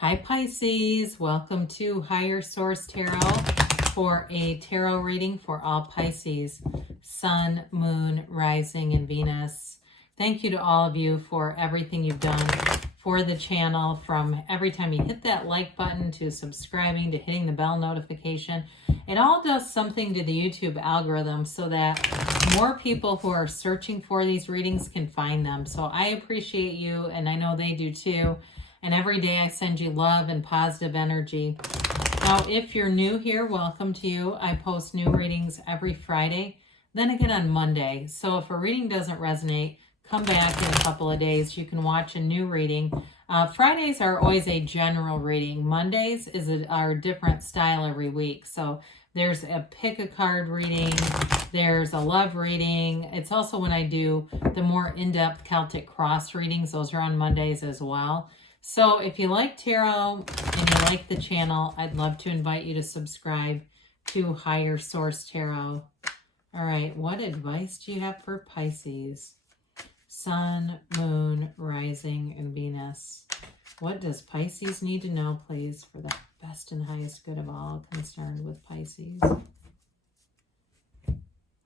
Hi Pisces, welcome to Higher Source Tarot for a tarot reading for all Pisces, Sun, Moon, Rising, and Venus. Thank you to all of you for everything you've done for the channel, from every time you hit that like button to subscribing to hitting the bell notification. It all does something to the YouTube algorithm so that more people who are searching for these readings can find them. So I appreciate you, and I know they do too. And every day I send you love and positive energy. Now, if you're new here, welcome to you. I post new readings every Friday, then again on Monday. So if a reading doesn't resonate, come back in a couple of days. You can watch a new reading. Fridays are always a general reading. Mondays is our different style every week. So there's a pick a card reading. There's a love reading. It's also when I do the more in-depth Celtic cross readings. Those are on Mondays as well. So if you like tarot and you like the channel, I'd love to invite you to subscribe to Higher Source Tarot. All right, what advice do you have for Pisces? Sun, Moon, Rising, and Venus. What does Pisces need to know, please, for the best and highest good of all concerned with Pisces?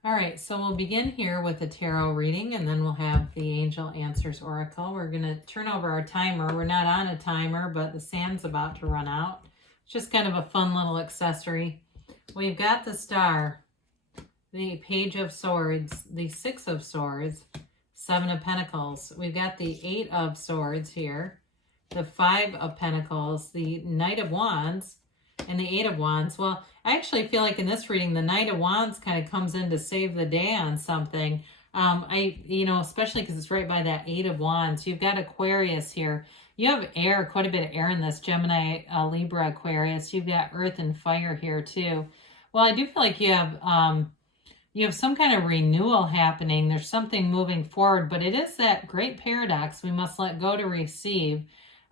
All right, so we'll begin here with a tarot reading, and then we'll have the Angel Answers Oracle. We're going to turn over our timer. We're not on a timer, but the sand's about to run out. It's just kind of a fun little accessory. We've got the Star, the Page of Swords, the Six of Swords, Seven of Pentacles. We've got the Eight of Swords here, the Five of Pentacles, the Knight of Wands, and the Eight of Wands. Well, I actually feel like in this reading, the Knight of Wands kind of comes in to save the day on something. Especially because it's right by that Eight of Wands. You've got Aquarius here. You have air, quite a bit of air in this, Gemini, Libra, Aquarius. You've got earth and fire here too. Well, I do feel like you have some kind of renewal happening. There's something moving forward, but it is that great paradox. We must let go to receive.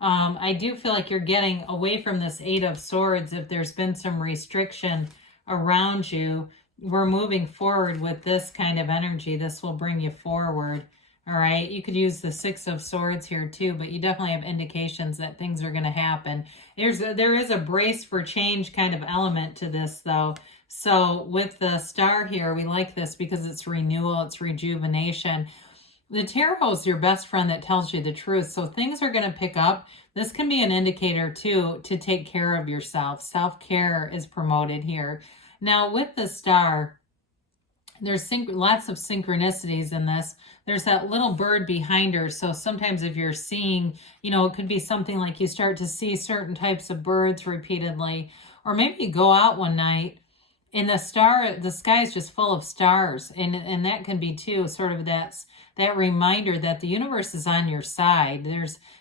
I do feel like you're getting away from this Eight of Swords. If there's been some restriction around you, we're moving forward with this kind of energy. This will bring you forward. All right. You could use the Six of Swords here too, but you definitely have indications that things are going to happen. There is a brace for change kind of element to this though. So with the Star here, we like this because it's renewal, it's rejuvenation. The tarot is your best friend that tells you the truth. So things are going to pick up. This can be an indicator too to take care of yourself. Self-care is promoted here. Now with the Star, there's lots of synchronicities in this. There's that little bird behind her. So sometimes if you're seeing, it could be something like you start to see certain types of birds repeatedly. Or maybe you go out one night and the sky is just full of stars. And that can be too sort of that reminder that the universe is on your side.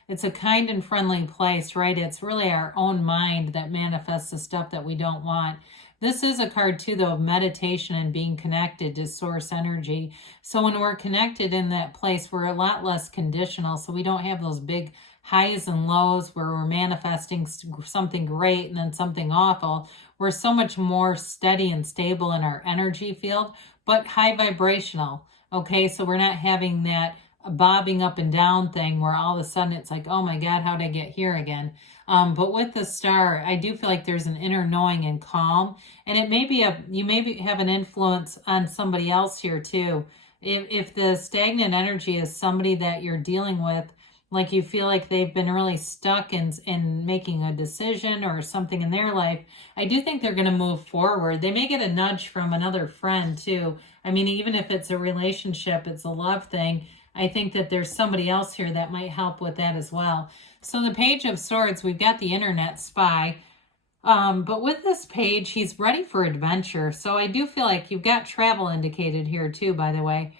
It's a kind and friendly place, right? It's really our own mind that manifests the stuff that we don't want. This is a card too, though, of meditation and being connected to source energy. So when we're connected in that place, we're a lot less conditional. So we don't have those big highs and lows where we're manifesting something great and then something awful. We're so much more steady and stable in our energy field, but high vibrational. Okay, so we're not having that bobbing up and down thing where all of a sudden it's like, oh my God, how'd I get here again? But with the Star, I do feel like there's an inner knowing and calm. And it may be you may have an influence on somebody else here too. If the stagnant energy is somebody that you're dealing with, like you feel like they've been really stuck in making a decision or something in their life, I do think they're going to move forward. They may get a nudge from another friend too. I mean, even if it's a relationship, it's a love thing, I think that there's somebody else here that might help with that as well. So the Page of Swords, we've got the internet spy. But with this page, he's ready for adventure. So I do feel like you've got travel indicated here too, by the way.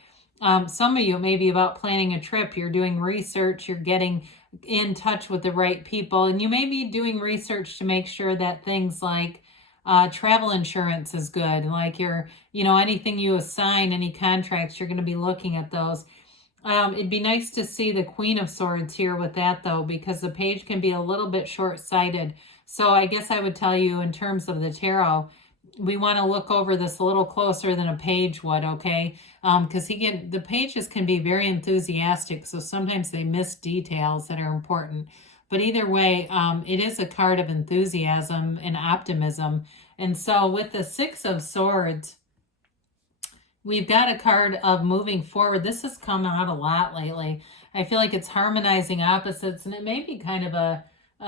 Some of you, it may be about planning a trip. You're doing research. You're getting in touch with the right people. And you may be doing research to make sure that things like travel insurance is good. Like anything you assign, any contracts, you're going to be looking at those. It'd be nice to see the Queen of Swords here with that though, because the page can be a little bit short-sighted. So I guess I would tell you in terms of the tarot, we want to look over this a little closer than a page would, okay? Because the pages can be very enthusiastic, so sometimes they miss details that are important. But either way, it is a card of enthusiasm and optimism. And so with the Six of Swords, we've got a card of moving forward. This has come out a lot lately. I feel like it's harmonizing opposites, and it may be kind of a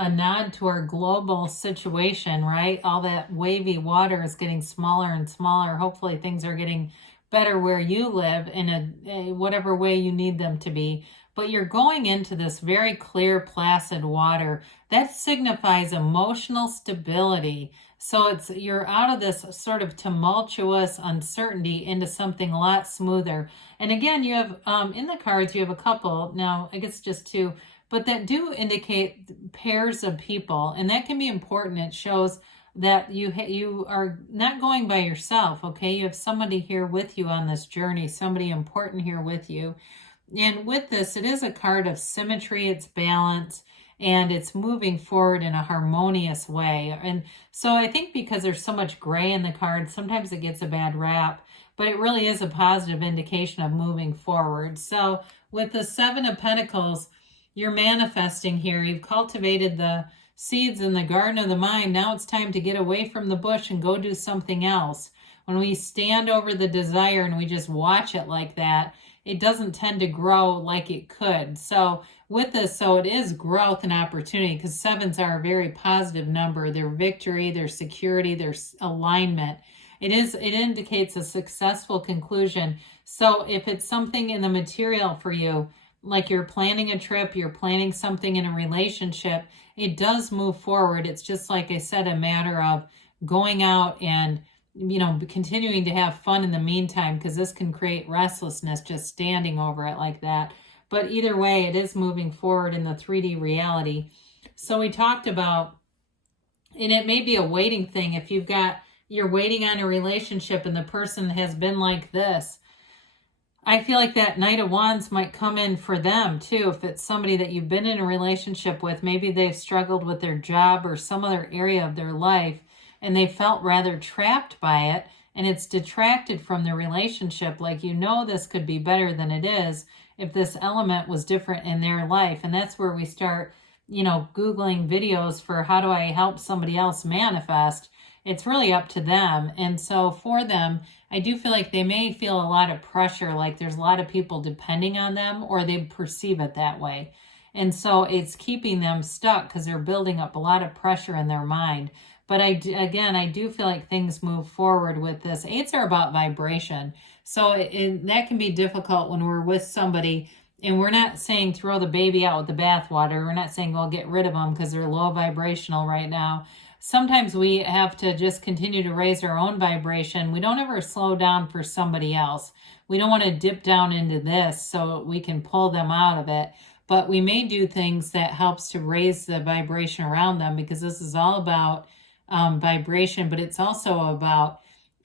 nod to our global situation, right? All that wavy water is getting smaller and smaller. Hopefully things are getting better where you live in a whatever way you need them to be. But you're going into this very clear, placid water. That signifies emotional stability. So you're out of this sort of tumultuous uncertainty into something a lot smoother. And again, you have in the cards, you have a couple, now I guess just two, but that do indicate pairs of people. And that can be important. It shows that you are not going by yourself, okay? You have somebody here with you on this journey, somebody important here with you. And with this, it is a card of symmetry, it's balance, and it's moving forward in a harmonious way. And so I think because there's so much gray in the card, sometimes it gets a bad rap, but it really is a positive indication of moving forward. So with the Seven of Pentacles, you're manifesting here. You've cultivated the seeds in the garden of the mind. Now it's time to get away from the bush and go do something else. When we stand over the desire and we just watch it like that, it doesn't tend to grow like it could. So with this, so it is growth and opportunity, because sevens are a very positive number. Their victory, their security, their alignment. It indicates a successful conclusion. So if it's something in the material for you, like you're planning a trip, you're planning something in a relationship, it does move forward. It's just, like I said, a matter of going out and, continuing to have fun in the meantime, because this can create restlessness just standing over it like that. But either way, it is moving forward in the 3D reality. So we talked about, and it may be a waiting thing. If you're waiting on a relationship and the person has been like this, I feel like that Knight of Wands might come in for them too. If it's somebody that you've been in a relationship with, maybe they've struggled with their job or some other area of their life, and they felt rather trapped by it, and it's detracted from the relationship. Like, this could be better than it is if this element was different in their life. And that's where we start, Googling videos for how do I help somebody else manifest. It's really up to them. And so for them, I do feel like they may feel a lot of pressure, like there's a lot of people depending on them, or they perceive it that way. And so it's keeping them stuck because they're building up a lot of pressure in their mind. But I do feel like things move forward with this. Eights are about vibration. So that can be difficult when we're with somebody, and we're not saying throw the baby out with the bathwater. We're not saying, well, get rid of them because they're low vibrational right now. Sometimes we have to just continue to raise our own vibration. We don't ever slow down for somebody else. We don't want to dip down into this so we can pull them out of it. But we may do things that helps to raise the vibration around them, because this is all about vibration, but it's also about,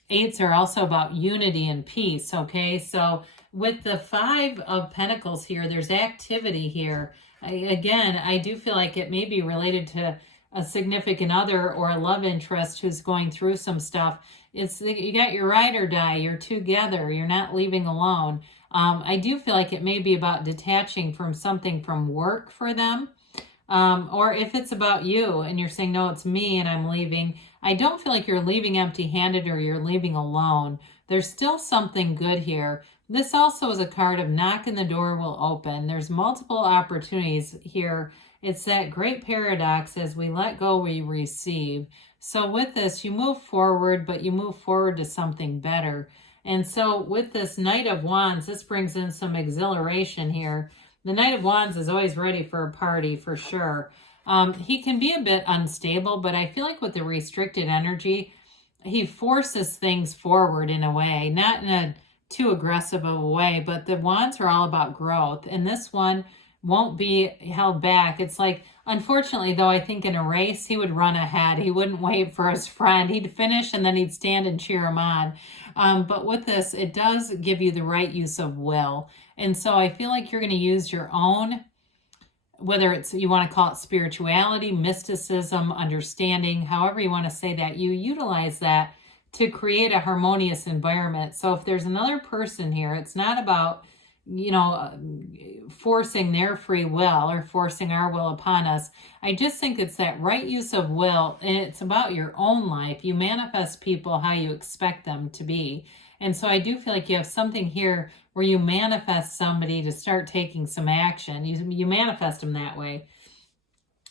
eights are also about unity and peace, okay? So with the Five of Pentacles here, there's activity here. I do feel like it may be related to a significant other or a love interest who's going through some stuff. You got your ride or die, you're together, you're not leaving alone. I do feel like it may be about detaching from something from work for them. Or if it's about you and you're saying, no, it's me and I'm leaving. I don't feel like you're leaving empty-handed or you're leaving alone. There's still something good here. This also is a card of knock and the door will open. There's multiple opportunities here. It's that great paradox: as we let go, we receive. So with this, you move forward, but you move forward to something better. And so with this Knight of Wands, this brings in some exhilaration here. The Knight of Wands is always ready for a party, for sure. He can be a bit unstable, but I feel like with the restricted energy, he forces things forward in a way, not in a too aggressive of a way, but the Wands are all about growth. And this one won't be held back. It's like, unfortunately, though, I think in a race, he would run ahead. He wouldn't wait for his friend. He'd finish and then he'd stand and cheer him on. But with this, it does give you the right use of will. And so I feel like you're going to use your own, whether it's, you want to call it spirituality, mysticism, understanding, however you want to say that, you utilize that to create a harmonious environment. So if there's another person here, it's not about, forcing their free will or forcing our will upon us. I just think it's that right use of will, and it's about your own life. You manifest people how you expect them to be. And so I do feel like you have something here where you manifest somebody to start taking some action. You manifest them that way.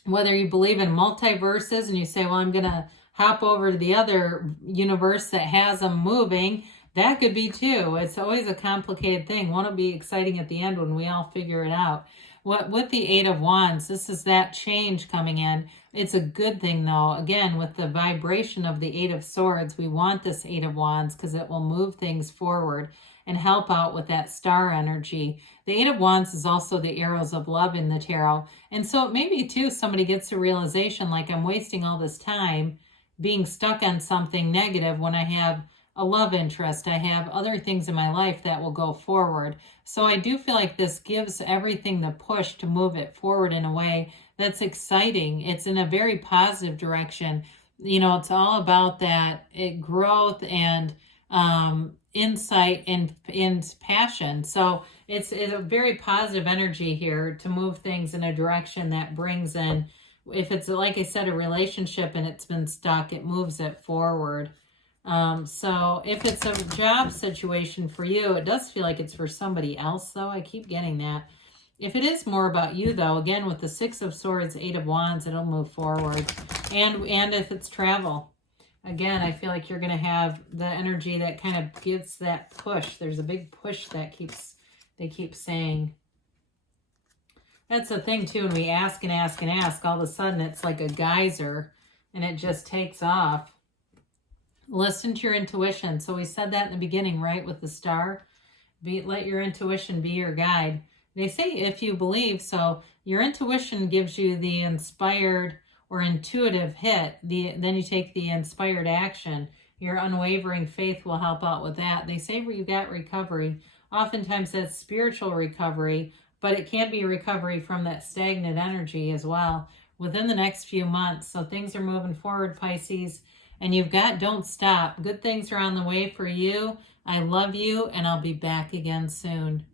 Whether you believe in multiverses and you say, well, I'm going to hop over to the other universe that has them moving, that could be too. It's always a complicated thing. Won't it be exciting at the end when we all figure it out? With the Eight of Wands, this is that change coming in. It's a good thing though. Again, with the vibration of the Eight of Swords, we want this Eight of Wands because it will move things forward and help out with that star energy. The Eight of Wands is also the arrows of love in the tarot. And so maybe too, somebody gets a realization like, I'm wasting all this time being stuck on something negative when I have a love interest. I have other things in my life that will go forward. So I do feel like this gives everything the push to move it forward in a way that's exciting. It's in a very positive direction. It's all about that growth and insight and passion. So it's a very positive energy here to move things in a direction that brings in, if it's, like I said, a relationship and it's been stuck, it moves it forward. So if it's a job situation for you, it does feel like it's for somebody else though. I keep getting that. If it is more about you though, again, with the Six of Swords, Eight of Wands, it'll move forward. And if it's travel, again, I feel like you're going to have the energy that kind of gives that push. There's a big push that they keep saying. That's the thing too, when we ask and ask and ask, all of a sudden it's like a geyser and it just takes off. Listen to your intuition. So we said that in the beginning, right, with the star. Let your intuition be your guide. They say if you believe, so your intuition gives you the inspired or intuitive hit. Then you take the inspired action. Your unwavering faith will help out with that. They say you got recovery. Oftentimes that's spiritual recovery, but it can be recovery from that stagnant energy as well within the next few months. So things are moving forward, Pisces. And you've got don't stop. Good things are on the way for you. I love you, and I'll be back again soon.